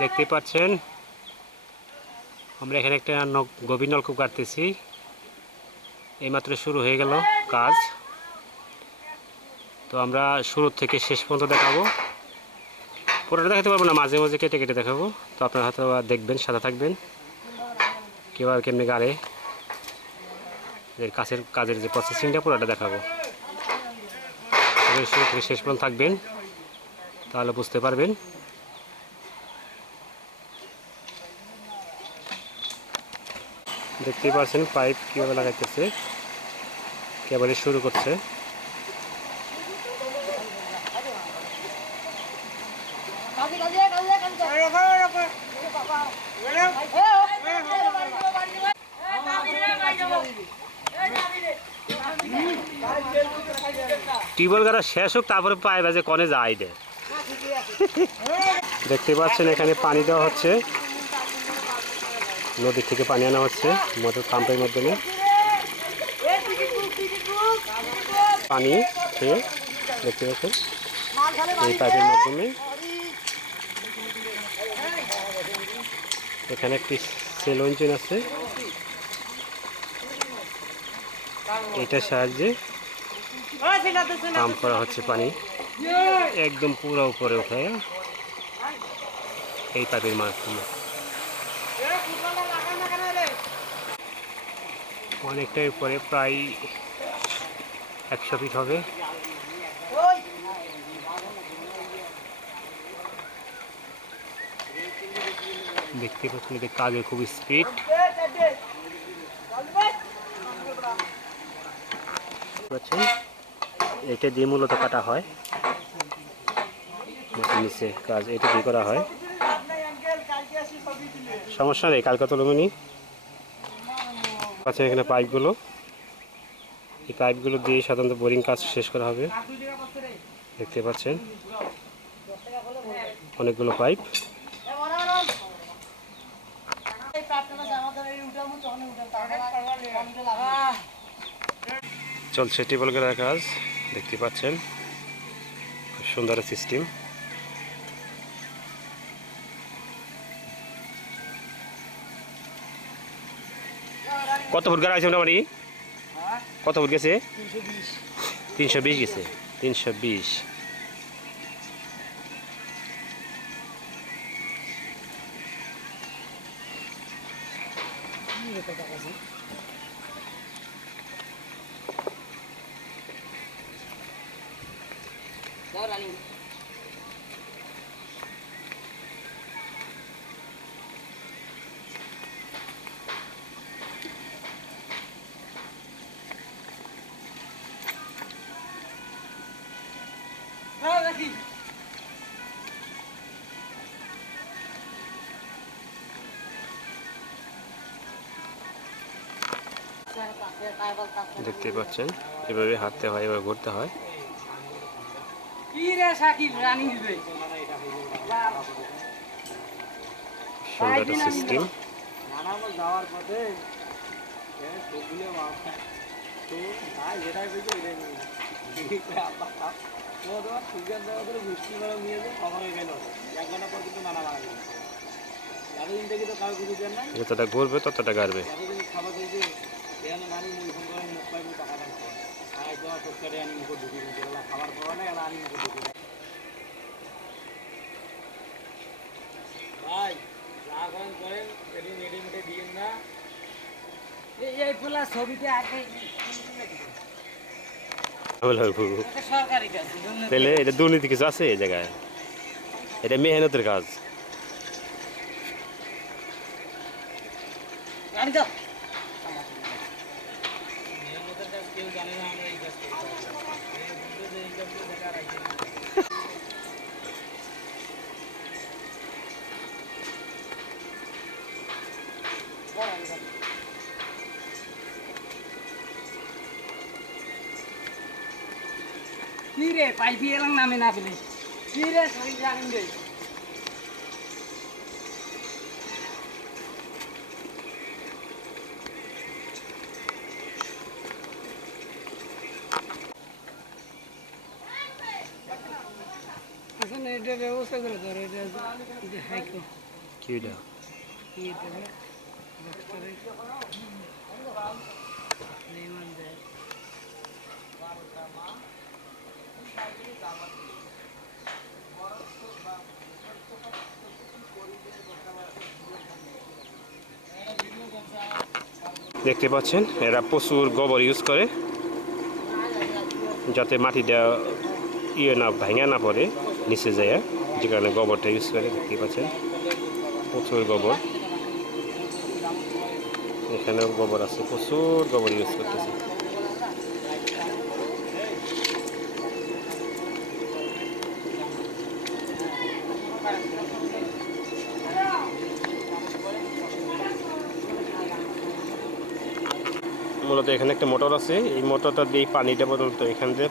দেখতে পাচ্ছেন আমরা এখানে একটা গভীর নলকূপ কাটতেছি। এইমাত্র শুরু হয়ে গেল কাজ। তো আমরা শুরু থেকে শেষ পর্যন্ত দেখাবো। পুরোটা দেখাতে পারবো না, মাঝে মাঝে কেটে কেটে দেখাবো। তো আপনার হয়তো দেখবেন, সাথে থাকবেন কীভাবে কেমনি গাড়ে কাজের যে প্রসেসিংটা পুরোটা দেখাবো। শুরু থেকে শেষ পর্যন্ত থাকবেন, তাহলে বুঝতে পারবেন। দেখতেই পাচ্ছেন পাইপ কীভাবে লাগাইতেছে, কেবলই শুরু করছে। টিউবওয়েল গাড়া শেষ হোক, তারপরে পাইপ আছে কনে যায় দে। দেখতে পাচ্ছেন এখানে পানি দেওয়া হচ্ছে, নদী থেকে পানি আনা হচ্ছে মোটর পাম্পের মাধ্যমে। পানি খেয়ে দেখতে পাচ্ছেন এই পাইপের মাধ্যমে। এখানে একটি সেলো ইঞ্জিন আছে, এটার সাহায্যে পাম্প করা হচ্ছে পানি একদম পুরো উপরে উঠে এই পাইপের মাধ্যমে। অনেকটাই উপরে, প্রায় 100 ফিট হবে। দেখতে পাচ্ছেন এদের কাজে খুব স্পিড। এটা দিয়ে মূলত কাটা হয়, নিচে কাজ এটা দিয়ে করা হয়। সমস্যা নেই, কালকে তুলবেনি। আচ্ছা, এখানে পাইপগুলো, এই পাইপগুলো দিয়ে সাধারণত বোরিং কাজ শেষ করা হবে। দেখতে পাচ্ছেন অনেকগুলো পাইপ। চলছে টিউবওয়েল গাড়ার কাজ, দেখতে পাচ্ছেন খুব সুন্দর সিস্টেম। কত ফুট গাড়া আছে মোটামুটি? কত ফুট গেছে? 320 গেছে। 320। দেখতে পাচ্ছেন এভাবে হাঁটতে হয়, এভাবে ঘুরতে হয়। সুন্দর একটা সিস্টেম। যতটা ঘুরবে ততটা গাড়বে। তাহলে এটা দুর্নীতি কিছু আছে এই জায়গায়? এটা মেহনতের কাজ। Kire, paipi elang namin nabili. Kire, sering jalan deh. আসলে এটা ব্যবস্থা করে ধর এটা হাইকো কি এটা কি এটা বক্স করে নেমান দেয় দেখতে পাচ্ছেন এরা প্রচুর গোবর ইউজ করে যাতে মাটিটা ইয়ে না ভাঙা না পড়ে নিচে যায় যে কারণে গোবরটা ইউজ করে দেখতে পাচ্ছেন প্রচুর গোবর এখানেও গোবর আছে প্রচুর গোবর ইউজ করতেছে মূলত এখানে একটা মোটর আছে এই মোটরটা দিয়ে পানিটা পর্যন্ত এখান দিয়ে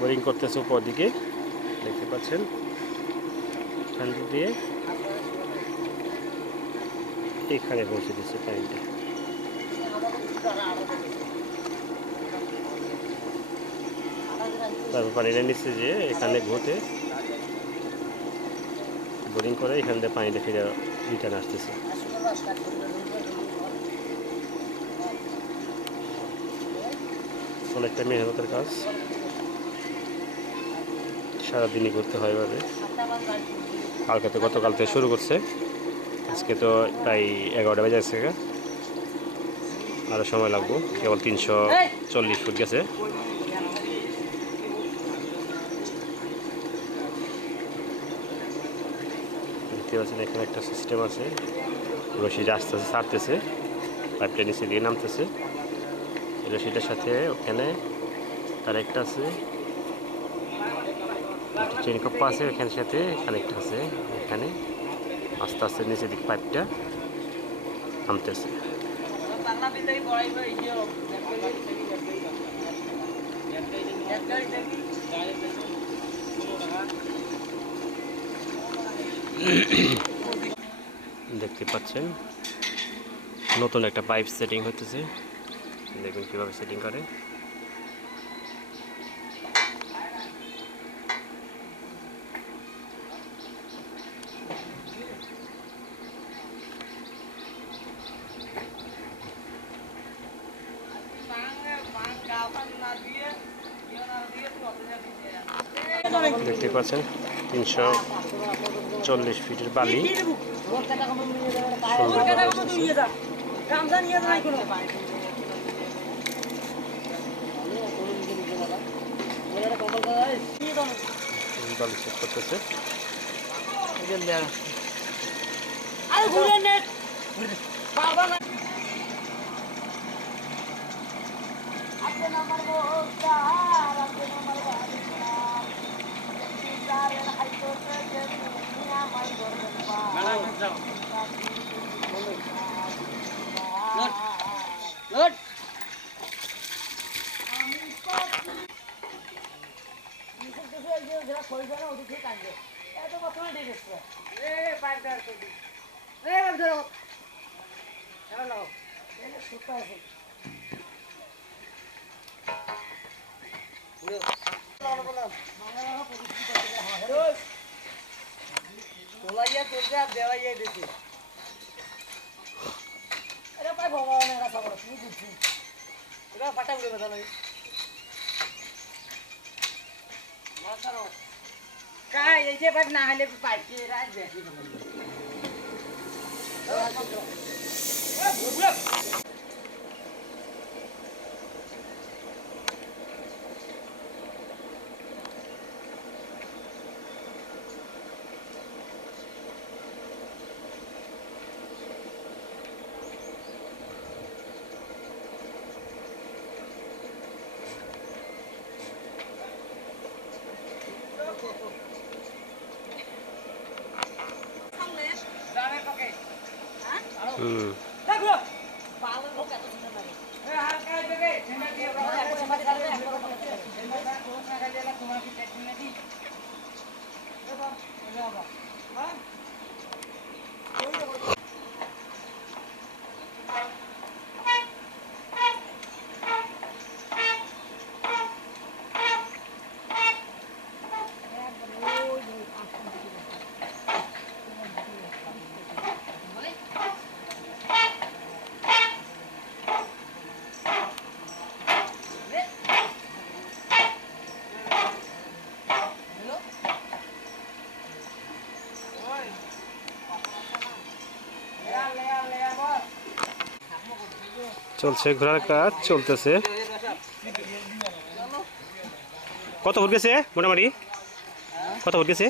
বোরিং করতেছে উপর দিকে দেখতে পাচ্ছেন এখান দিয়ে এখানে পৌঁছে দিচ্ছে পানিটা তারপর পানিটা নিচে যে এখানে ঘুরতে বোরিং করে এখান দিয়ে পানিটা ফিরে রিটার্ন আসতেছে অনেকটা মেহনতের কাজ সারাদিনই করতে হয় এভাবে কালকে তো গতকাল থেকে শুরু করছে আজকে তো প্রায় 11টা বেজে আসছে আরও সময় লাগবো কেবল 340 ফুট গেছে দেখতে পাচ্ছেন এখানে একটা সিস্টেম আছে রশি আস্তে আস্তে ছাড়তেছে পাইপটা নিচে দিয়ে নামতেছে রশিটার সাথে ওখানে কানেক্ট আছে একটা চেন কপ্পা আছে ওখানের সাথে কানেক্ট আছে এখানে আস্তে আস্তে নিচের দিক পাইপটা নামতেছে দেখতে পাচ্ছেন নতুন একটা পাইপ সেটিং হতেছে দেখুন কীভাবে সেটিং করে দেখতে পাচ্ছেন 340 ফিটের বালি বালি চেক করতেছে না হলে পাইপ চলছে, ঘোড়ার কাজ চলতেছে। কত ফুট গেছে মোটামুটি? কত ফুট গেছে?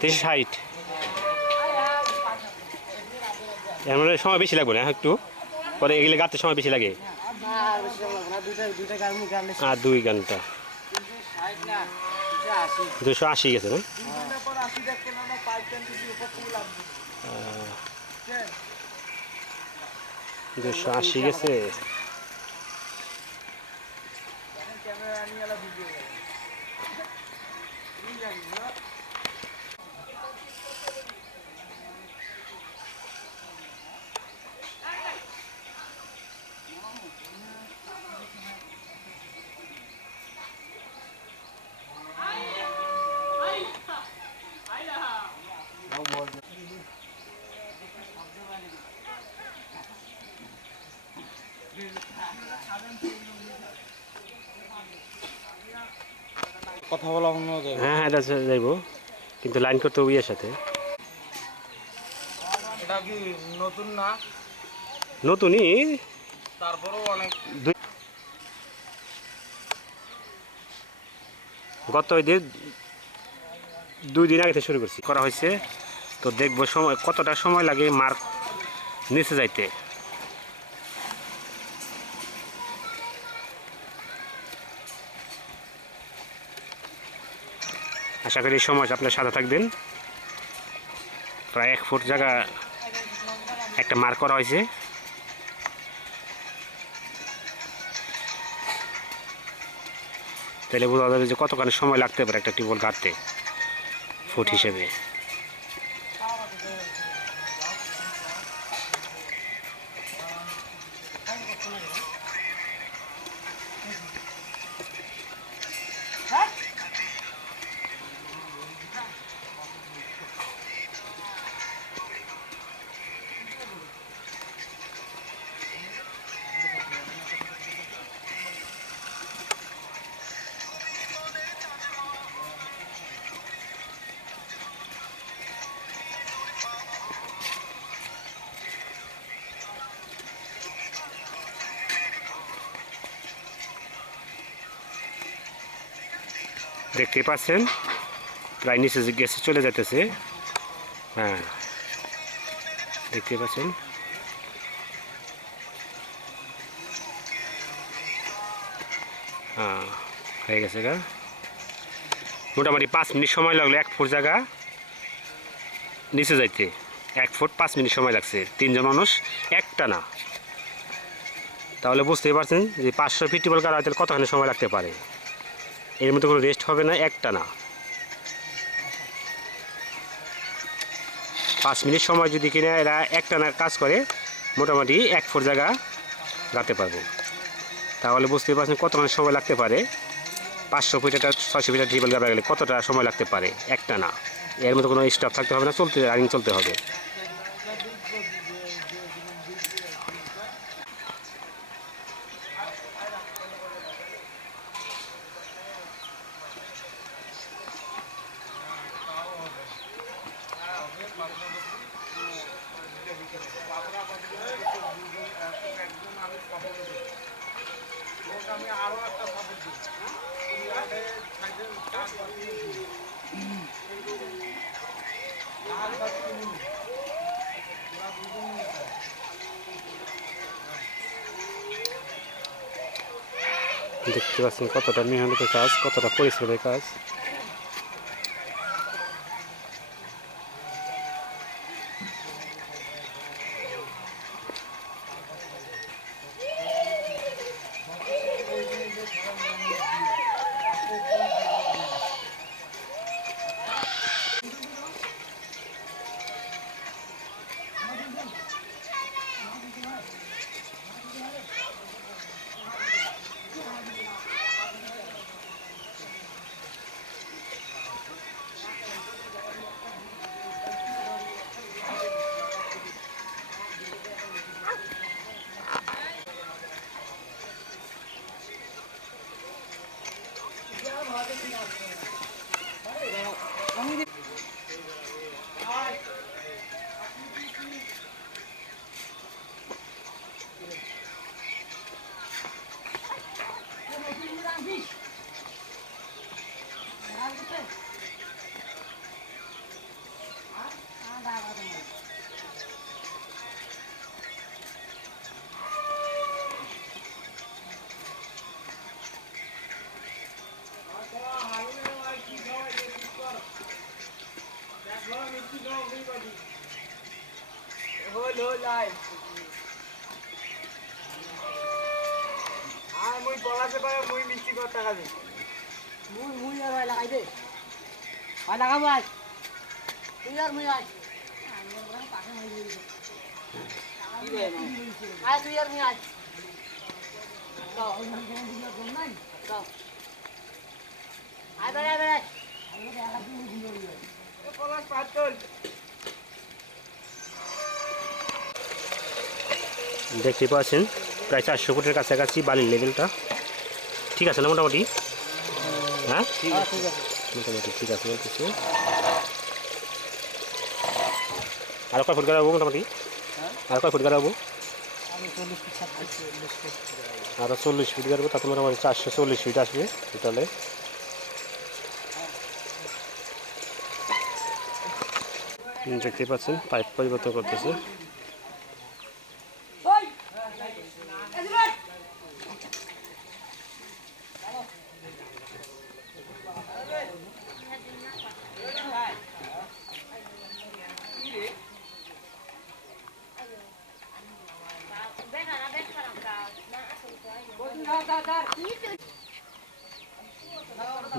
360। এর মানে সময় বেশি লাগবে না একটু পরে এগুলো গাঁথতে সময় বেশি লাগে। আর 2 ঘন্টা 280 গেছে না? 280 গেছে। কথা বলা অন্য জায়গায়। হ্যাঁ হ্যাঁ, এটা যাইব, কিন্তু লাইন করতে হবে ইয়ের সাথে। এটা কি নতুন না? নতুনই, তারপরেও অনেক গত ঈদের 2 দিন আগে থেকে শুরু করছি করা হয়েছে। তো দেখবো সময় কতটা সময় লাগে মার্ক নিচে যাইতে। আশা করি এই সময় আপনার সাথে থাকবেন। প্রায় 1 ফুট জায়গা একটা মার্ক করা হয়েছে। তাহলে বোঝা যাবে যে কতখানি সময় লাগতে পারে একটা টিউবওয়েল গাঁথতে ফুট হিসেবে। দেখতে পাচ্ছেন প্রায় নিচে গ্যাসে চলে যেতেছে। হ্যাঁ দেখতে পাচ্ছেন। হ্যাঁ হয়ে গেছে গা। মোটামুটি 5 মিনিট সময় লাগলো 1 ফুট জায়গা নিচে যাইতে। 1 ফুট 5 মিনিট সময় লাগছে 3 জন মানুষ একটা না। তাহলে বুঝতেই পারছেন যে 500 ফিট টিউবওয়েল গাড়া হইতে কতখানি সময় লাগতে পারে। এর মধ্যে কোনো রেস্ট হবে না, একটা না। 5 মিনিট সময় যদি কিনা এরা একটা না কাজ করে মোটামুটি 1 ফুট জায়গা গাঁথতে পারবে। তাহলে বুঝতেই পারছেন কতখানি সময় লাগতে পারে। 500 ফিট একটা 600 ফিটের টিউবওয়েল গাড়া গেলে কতটা সময় লাগতে পারে একটা না। এর মধ্যে কোনো স্টপ থাকতে হবে না, রানিং চলতে হবে। আমি আরো একটা সাপোর্ট দিই। দেখতে পাচ্ছেন কতটা মেহনতের কাজ, কতটা পরিশ্রমের কাজ। হল হল আয় আর মুই বলাতে পারে মুই মিষ্টি কথা খাবি মুই আর ভাই লাগাই দে ভাই লাগাবো আজ তুই আর মুই আজ আয় তুই আর মুই আজ আয় বেড়ায় বেড়ায় পলাশ পাতল দেখতে পাচ্ছেন প্রায় 400 ফুটের কাছাকাছি বালির লেভেলটা ঠিক আছে না মোটামুটি? হ্যাঁ ঠিক আছে মোটামুটি ঠিক আছে বলতেছি। আরও কয় ফুট গাড়াবো মোটামুটি? আর কয় ফুট গাড়াবো? আরও 40 ফিট গাড়বো, তাতে মোটামুটি 440 ফিট আসবে টোটালে। দেখতে পাচ্ছেন পাইপ পরিবর্তন করতেছে।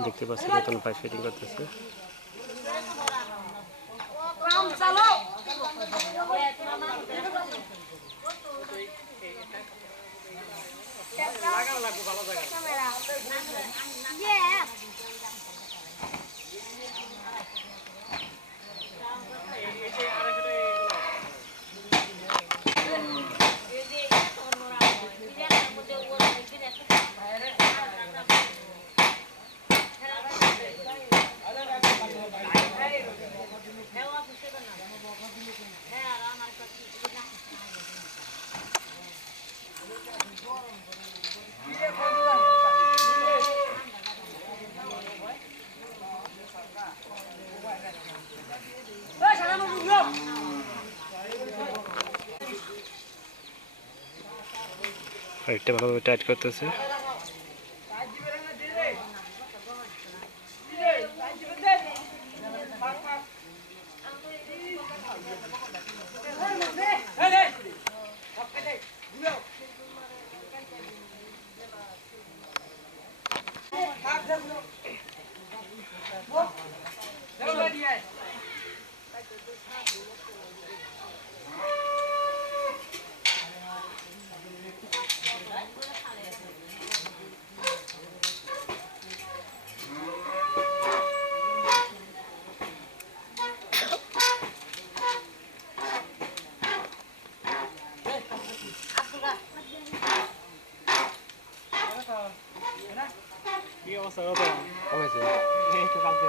দেখতে পাচ্ছেন নতুন পাইপ ফিটিং করতেছে। পাইপটা ভালোভাবে টাইট করতেছে। কি অবস্থা কত কমেছে একটু কালকে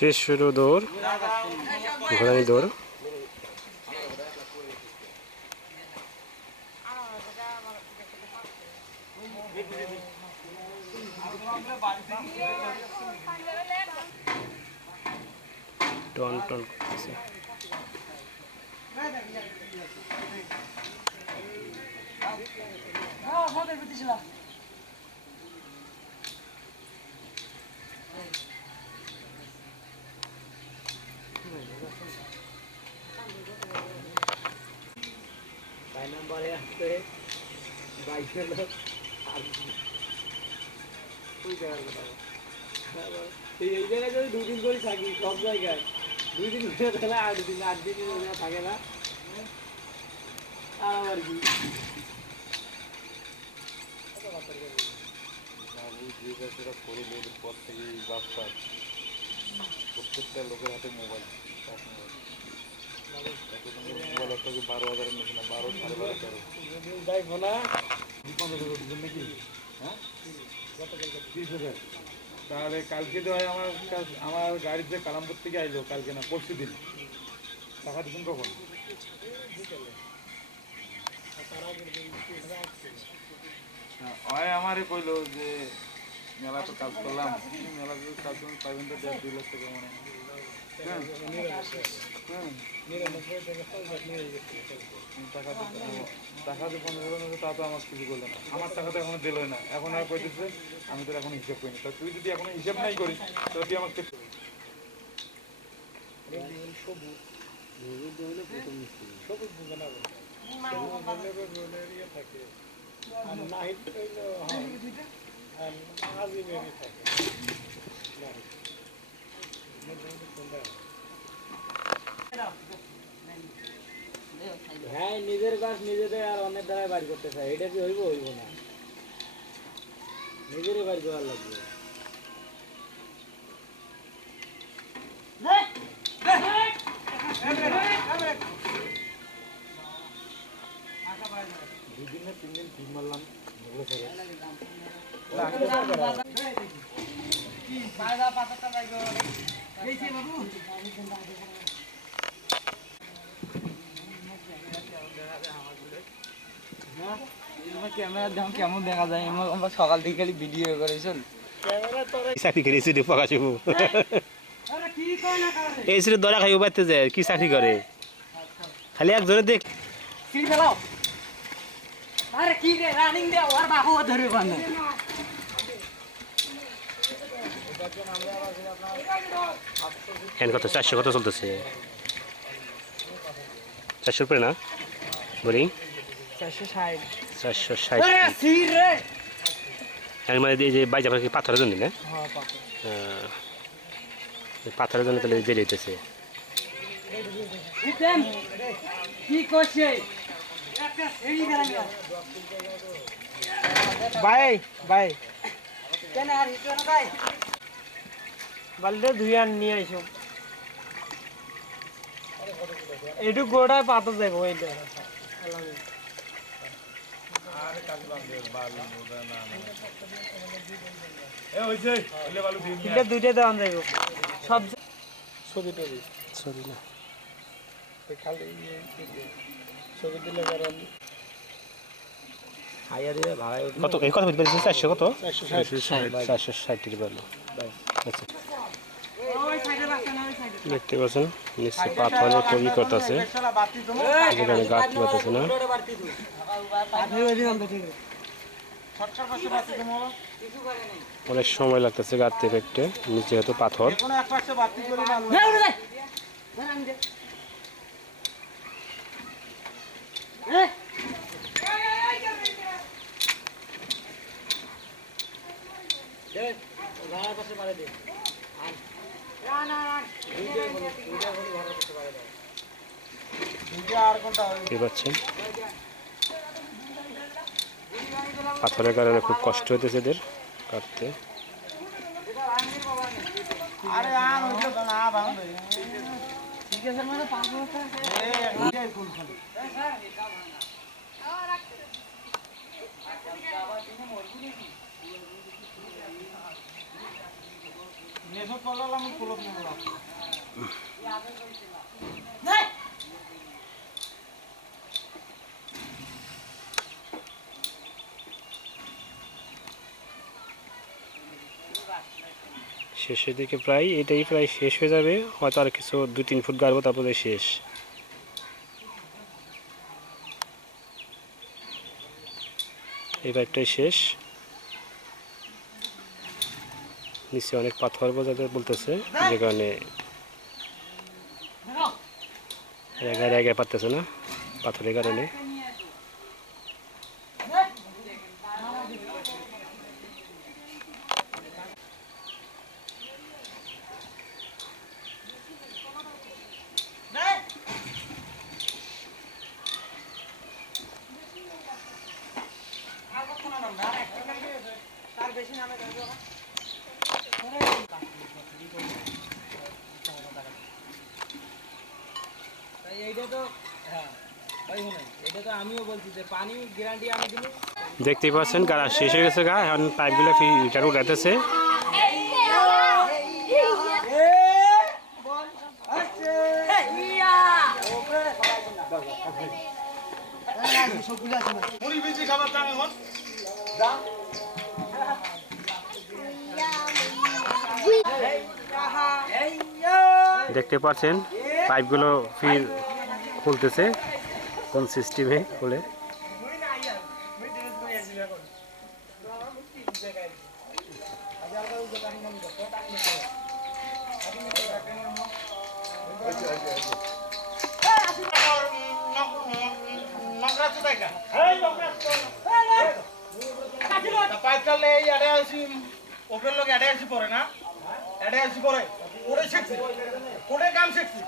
শেষ শুরু দৌড়, ঘোড়ানি দৌড়। টন টন করতেছে। নাম্বারে আসতে বাইকের লোক আর ওই জায়গার কথা এই জায়গায় যদি 2 দিন করে থাকি সব জায়গায় 2 দিন করে তাহলে 8 দিন থাকে না আর কি প্রত্যেকটা লোকের হাতে মোবাইল মোবাইল একটা 12,000 নিচ্ছে না 12 12.5 13 যাইবো না 15 দিবেন নাকি হ্যাঁ 30,000 তাহলে কালকে তো হয় আমার গাড়িতে কালামপুর থেকে আইলো কালকে না পরশু দিন টাকা দিবেন কখন হয় আমারে কইলো যে মেলা তো কাজ করলাম মেলা তো কাজ করলাম পাইবেন তো 1.5 লাখ টাকা মানে টাকা তো 15,000 তা তো আমার কিছু করলো না আমার টাকা তো এখনো দিলই না এখন আর কইতেছে আমি তো এখন হিসাব করিনি তা তুই যদি এখনো হিসাব নাই করিস তাহলে তুই আমাকে হ্যাঁ নিজের কাজ নিজেদের আর অনেক দ্বারাই বাড়ি করতে চাই এটা কি হইব না নিজেরই বাড়ি করার লাগবে দুদিন না 3 দিন ঠিক মারলাম ক্যামেরা দাম কেমন দেখা যায় আমরা সকাল থেকে খালি ভিডিও করেছেন চাকরি করে এসি পকা শুভ এই সিটে দরা খাইও বাইতে যায় কি চাকরি করে খালি একজনে দেখ সিঁড়ি ফেলাও আরে কি রে রানিং দে ওর বাবু ধরে বাঁধে হ্যান্ড কত 400 কত চলতেছে 400 উপরে না বলি 460 460 আরে সিঁড়ি রে এর মানে এই যে বাইজা কি পাথরের জন্য না হ্যাঁ পাপা পাথরের জন্য তাহলে জেলে হইতেছে ইতেন কি করছে একটা সিঁড়ি গেলাম ভাই ভাই কেন আর হিটো না ভাই বালদে ধুই আন নিয়ে আইছো এটু গোড়ায় পাতা যাইবো এইটা আরে কাজ বান্দে বালু মোদা না এ হইছে বলে বালু দিন এটা দুইটা দেওয়ান যাইবো সব ছবি টবি সরি না খালি ছবি দিলে কারণ হাইয়া দিয়ে ভাড়ায় কত এই কত বলতে 400 কত 460 460 এর ভালো আচ্ছা দেখতে পাচ্ছেন নিচে পাথরে কবি করতেছে যেখানে গাছ বাতাছে না অনেক সময় লাগতেছে গাঁথতে ফেকতে নিচে হয়তো পাথর দেখতে পাচ্ছেন পাথরের কারণে খুব কষ্ট হইতেছে এদের কাটতে ঠিক আছে মানে 5 শেষের দিকে প্রায় এটাই প্রায় শেষ হয়ে যাবে হয়তো আর কিছু 2-3 ফুট গাড়বো তারপরে শেষ এই পাইপটাই শেষ নিচে অনেক পাথর বোঝাতে বলতেছে যে কারণে এগায় পারতেছে না পাথরের কারণে আমিও বলছি যে পানি গ্যারান্টি আমি দিই। দেখতেই পাচ্ছেন গাড়া শেষ হয়ে গেছে গা, এখন পাইপগুলো ফিল্টার উঠাতেছে। দেখতে পাচ্ছেন পাইপগুলো ফির খুলতেছে কোন সিস্টেমে খুলে। পাইপটালে এই এডে আসি ওপরের লোক এডে আসি পরে না এডে আসি পরে ওরে শিখছি ওরে কাম শিখছি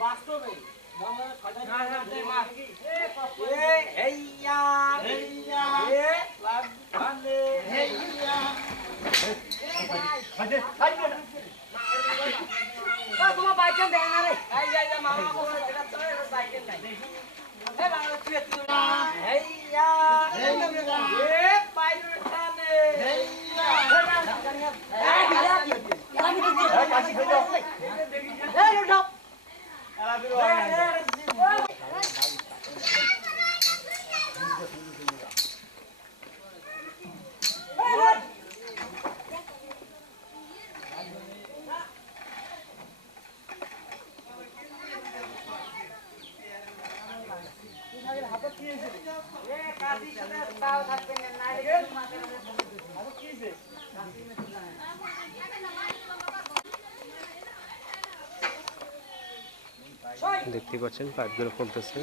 বাস্তবে তোমার বাইকেন দেয় না রে মামা বাইকেন নাই দেখতে পাচ্ছেন পাইপগুলো খুলতেছে।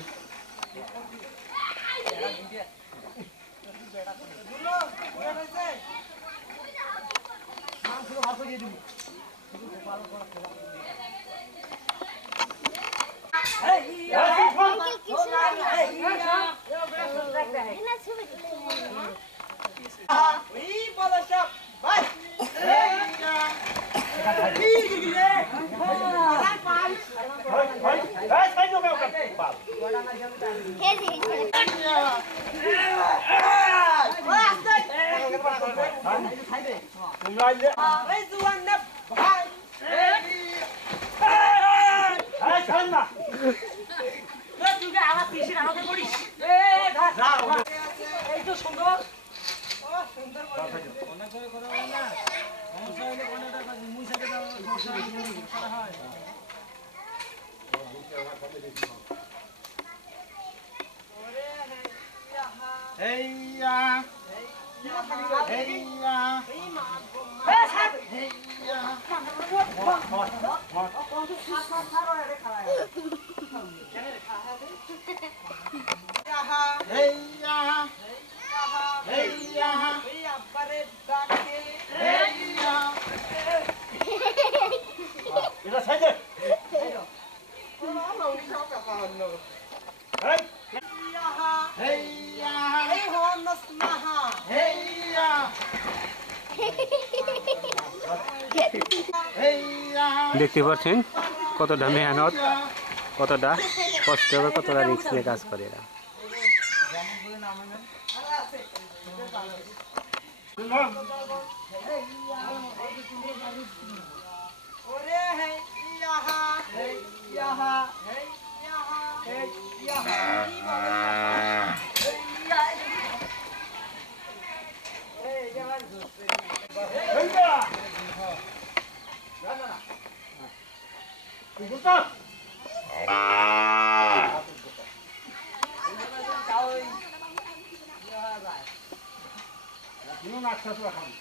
দেখতে পাচ্ছেন কতটা মেহনত, কতটা কষ্ট হবে, কতটা রিস্ক নিয়ে কাজ করে এরা। 8টার সময় খাবো।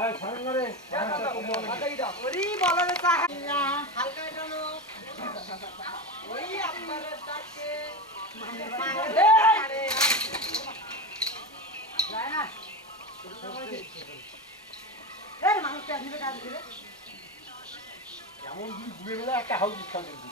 এই ছাড়েন না রে। ওরে বলো রে চা হালকা টানো ওই আপনার তাকে যায় না এই মানুষটা আসবে কাজ করে এমন যদি ঘুরে গেলে একটা হাউস খাওয়া দিবি।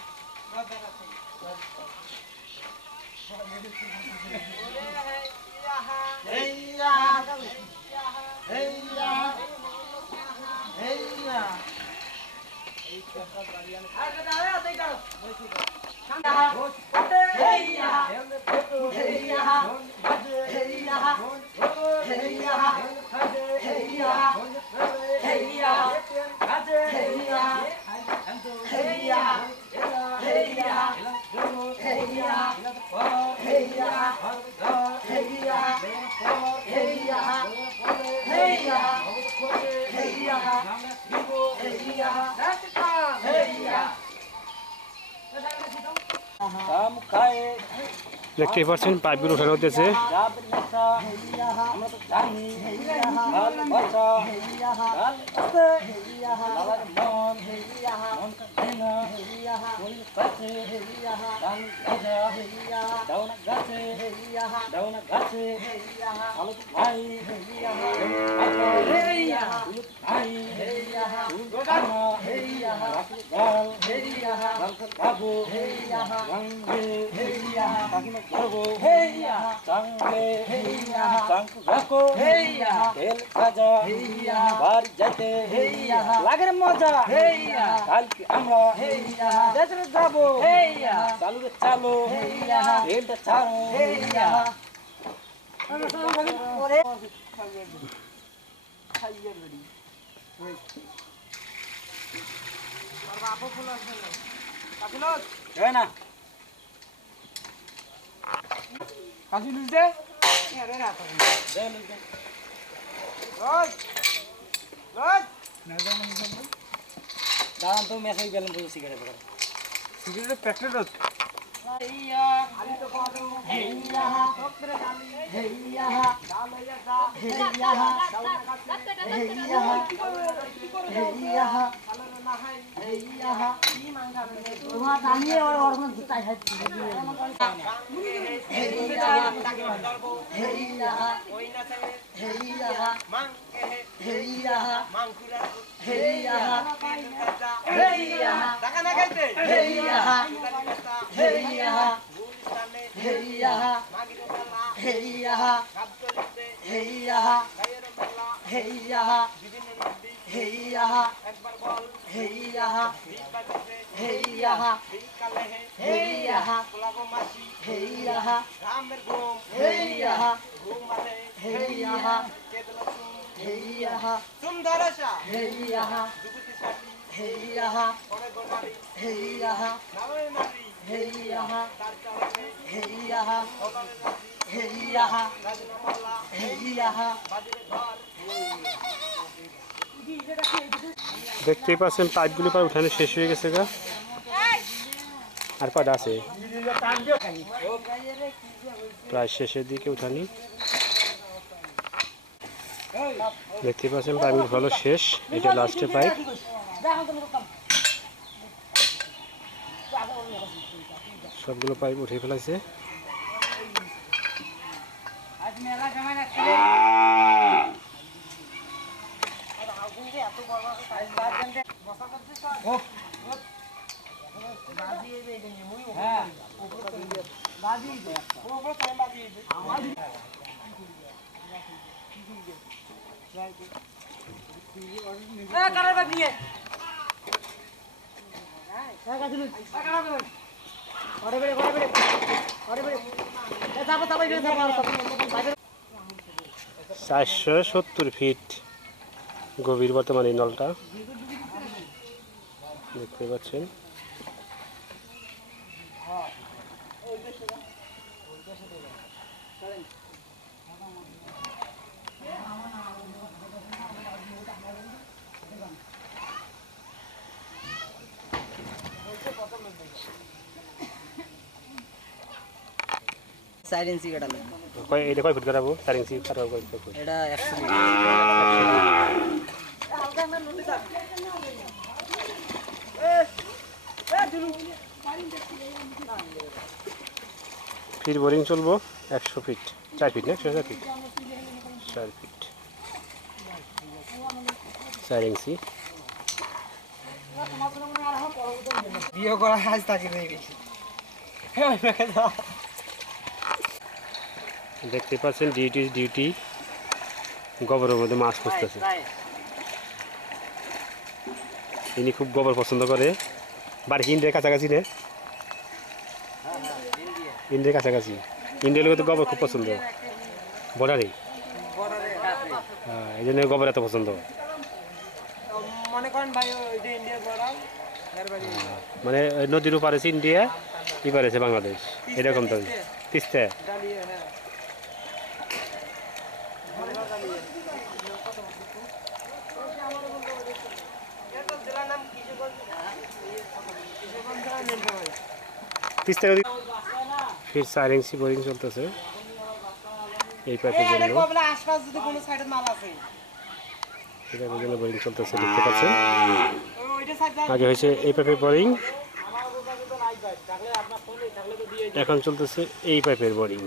দেখতেই পাচ্ছেন পাইপগুলো উঠানো হতেছে। লাগের মজা কালকে আমরা দেশে যাবো চালু রে চালু রেলটা ছাড়ো না কাশি লুজ দে দাঁড়ান তো মেসাই গেলাম বলে সিগারেট সিগারেটের প্যাকেট আছে। দেখতেই পাচ্ছেন পাইপগুলো প্রায় উঠানো শেষ হয়ে গেছে গা, আর কটা আছে প্রায় শেষের দিকে উঠানি। দেখতে পাচ্ছেন পাইপগুলো ভালো শেষ, এটা লাস্টে পাইপ। সবগুলো পাইপ উঠে ফেলাইছে। চারশো 70 ফিট গভীর বর্তমানে এই নলটা দেখতে পাচ্ছেন। সাইলেন্সি কাটালে কয় এটা কয় ফিট করাবো 4 ইঞ্চি কাটাবো কয় ফুট এটা 100 ফিট ফির বোরিং চলবো 100 ফিট 4 ফিট না 4 ফিট 4 ফিট 4 ইঞ্চি বিয়ে করা আজ তাকে হয়ে গেছে দেখতে পাচ্ছেন ডিউটি গোবরের মধ্যে মাছ খুঁজতেছে ইনি খুব গোবর পছন্দ করে বাড়ি ইন্ডিয়ার কাছাকাছি রে ইন্ডিয়ার কাছাকাছি ইন্ডিয়ার লোক তো গোবর খুব পছন্দ বর্ডারে এই জন্য গোবর এত পছন্দ মনে করেন ভাই ওইটা ইন্ডিয়ার বর্ডার মানে নদীর ওপারে আছে ইন্ডিয়া এপারে আছে বাংলাদেশ এরকম তো তিস্তা ডালিয়ে হ্যাঁ জেলার নাম তিস্তা নদী ফির 4 ইঞ্চি বোরিং চলতেছে এই পাইপের জন্য আশপাশ যদি কোনো সাইডে মাল আছে এটার জন্য বোরিং চলতেছে দেখতে পাচ্ছেন ওইটা সাইড আগে হয়েছে এই পাইপের বোরিং এখন চলতেছে এই পাইপের বোরিং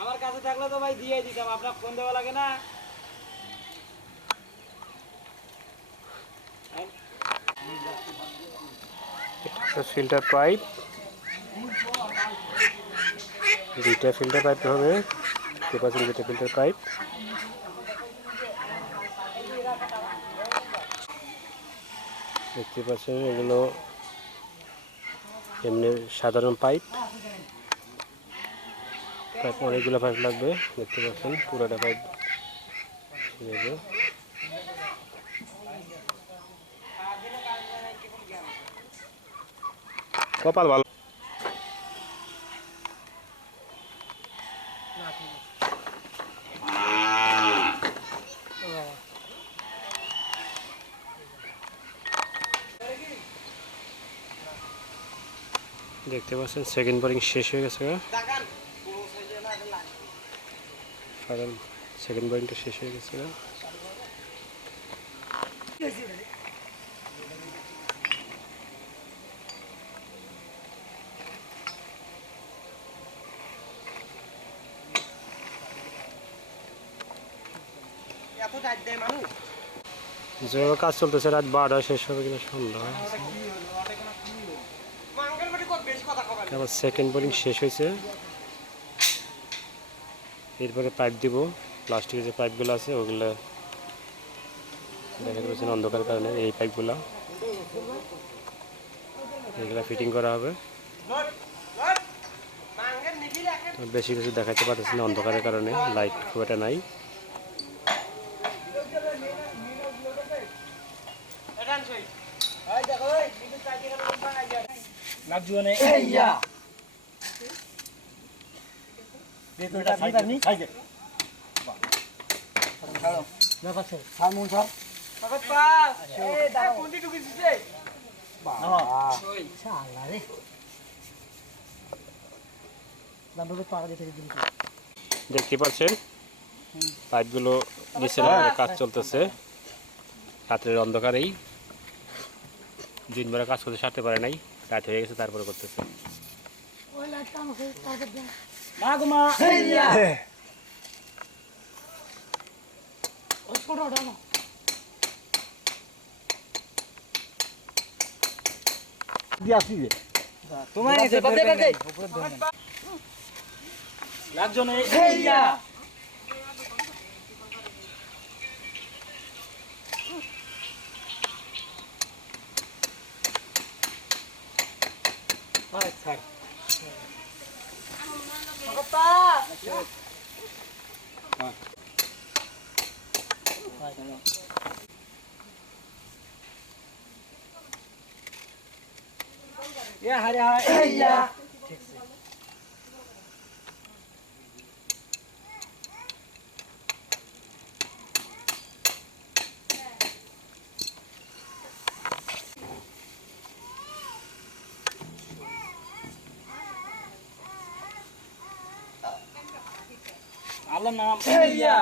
আমার কাছে থাকলে তো ভাই দিয়ে দিতাম আপনার ফোন দেওয়া লাগে না ফিল্টার পাইপ দুইটা ফিল্টার পাইপ হবে দেখতে পাচ্ছেন দুইটা ফিল্টার পাইপ দেখতে পাচ্ছেন এগুলো এমনি সাধারণ পাইপ পাইপ অনেকগুলো পাইপ লাগবে দেখতে পাচ্ছেন পুরোটা পাইপ কপাল ভালো দেখতে পাচ্ছেন সেকেন্ড বোরিং শেষ হয়ে গেছে সেকেন্ড বোরিংটা শেষ হয়ে গেছে এত ডাক দেয় মানুষ যেভাবে কাজ চলতেছে রাত 12টা শেষ হবে কিনা সন্ধ্যা আবার সেকেন্ড বোরিং শেষ হয়েছে এরপরে পাইপ দিব প্লাস্টিকের যে পাইপগুলো আছে ওগুলো দেখা যাচ্ছে অন্ধকার কারণে এই পাইপগুলো এগুলো ফিটিং করা হবে বেশি কিছু দেখাতে পারতেছি না অন্ধকারের কারণে লাইট খুব একটা নাই লাগজুনে ইয়া বেতনটা খাইছে হ্যালো দেখাচ্ছে সামুন স্যার ভগত পা এই দাঁড়াও কোনটি ঢুকেছিস বাবা ওই শালা রে দাঁড়াও পাড়া দিতে দিন দেখতে পাচ্ছেন পাইপগুলো নিচে লাগানোর কাজ চলতেছে রাত্রের অন্ধকারেই দিনবেলা কাজ করতে সারতে পারে নাই রাত হয়ে গেছে তারপরে করতেছে মা গো মা ইয়া দিয়াছি তোমার এসে দে দে লাগজনে ইয়া আচ্ছা ভগত পা ইয়া হারে হারে ইয়া আল্লাহর নাম হেইয়া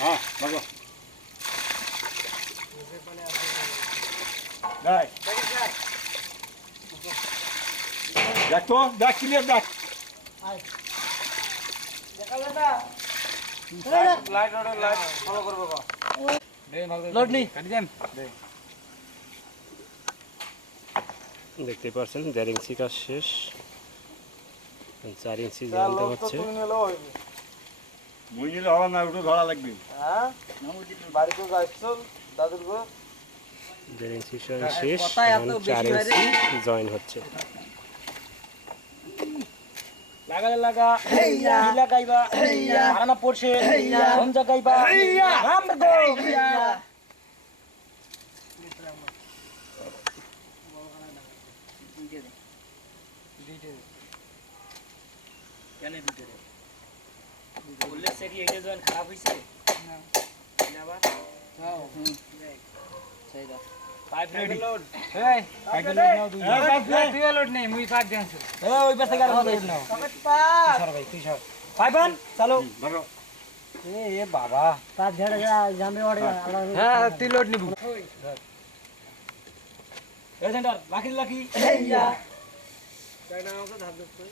হ্যাঁ ভালো গাই দেখ তো দেখ ক্লিয়ার দেখ লাইট ফলো করবো লোড নি দেখতে পাচ্ছেন 1.5 ইঞ্চি কাজ শেষ 4 ইঞ্চি জানতে হচ্ছে মুই নিলে হওয়া না উঠে ধরা লাগবে হ্যাঁ বাড়িতে যাচ্ছ দাদুর গো 1.5 ইঞ্চি শেষ কথা এত এখন বেশি 4 বাইরে। ইঞ্চি জয়েন হচ্ছে লাগালে লাগা হেইয়া লাগাইবা হেইয়া আনা পড়ছে হেইয়া কোন জায়গাইবা হেইয়া রাম গো হেইয়া কেন দিতে রে বললে সেরি এটা যখন খারাপ হইছে না আবার যাও সেই দাও পাইপ রেডি লোড এই পাইপ লোড নাও দুই তুই লোড নেই মুই পাইপ দিয়াছ এই ওই পাশে গাড়ি লোড নাও পকেট পাস সর ভাই তুই সর পাইপ আন চালো ভালো এ বাবা পাঁচ ঝাড়ে যা জামবে ওড়ে আল্লাহ হ্যাঁ তুই লোড নিবু এ সেন্টার লাকি হেইয়া কাটা আমাকে ধার দে তুই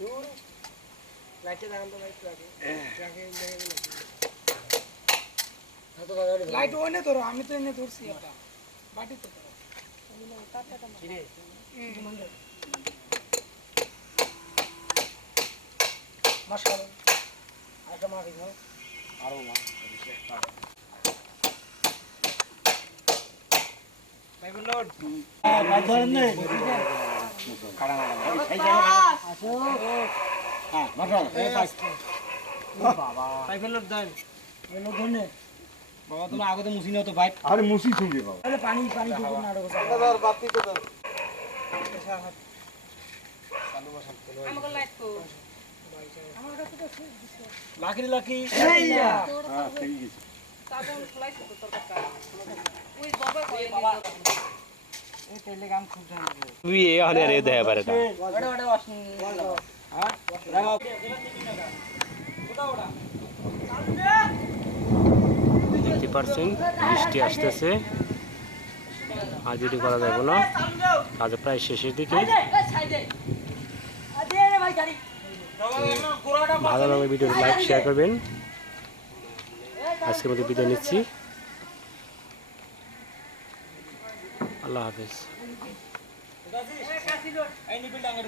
দূর লাইটে লাগান তো লাইট লাগে লাইট ওনে তোর আমি তো এনে ধরছি এটা বাটি তো তোর কিরে মাশাআল্লাহ আটা মারি দাও আরো মা বাইবেল লোড লাইট ধরেন নে কাড়া মারা এই জায়গা আসো হ্যাঁ মাশাআল্লাহ এই পাঁচ বাবা বাইবেল লোড দেন এই লোড ধরে নে বাবা তুমি আগতে মুছি নাও তো ভাই আরে মুসি ছুঁড়ে বাবা আরে পানি পানি দিব না আড়ো ধর বাতি তো ধর আমাকে লাইট তো আমার কাছে তো লাকি হেইয়া হ্যাঁ ঠিক আছে তারপর ফ্লাইট তো তোর কাছে ওই বাবা কই বাবা এই তেলে কাম খুব জানি তুই এ আনে রে দেয়া পারে না ওটা ওটা ওয়াশ হ্যাঁ লাগাও ওটা দেখতে পাচ্ছেন বৃষ্টি আসতেছে আর ভিডিও করা যাবে না কাজ প্রায় শেষের দিকে ভালো লাগলে ভিডিও লাইক শেয়ার করবেন আজকের মধ্যে বিদায় নিচ্ছি আল্লাহ হাফেজ এই নিবিল ডাঙ্গার